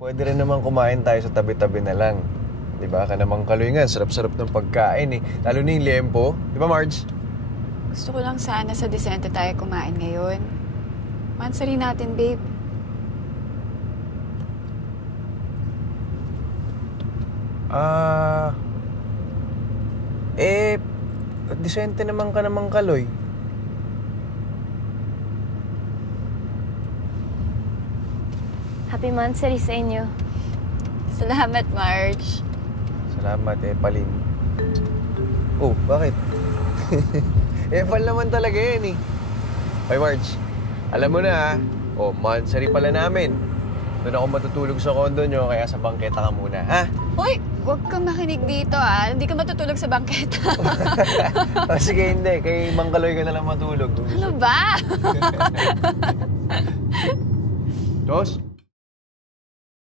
Pwede rin naman kumain tayo sa tabi-tabi na lang. Di ba? Ka namang Kaloy nga, sarap-sarap ng pagkain eh. Lalo na yung liempo. Di ba, Marge? Gusto ko lang sana sa Desente tayo kumain ngayon. Mansari natin, babe. Disente naman ka namang Kaloy. Happy Mansari sa inyo. Salamat, Marge. Salamat, Epalin. Oh, bakit? Epal naman talaga yan eh. Hoy, Marge. Alam mo na ha. Oh, mansari pala namin. Doon ako matutulog sa kondo nyo, kaya sa bangketa ka muna, ha? Hoy, huwag kang makinig dito ah. Hindi ka matutulog sa bangketa. Oh, sige, hindi. Kay Mang Kaloy ka na lang matulog. Ano ba? Tos?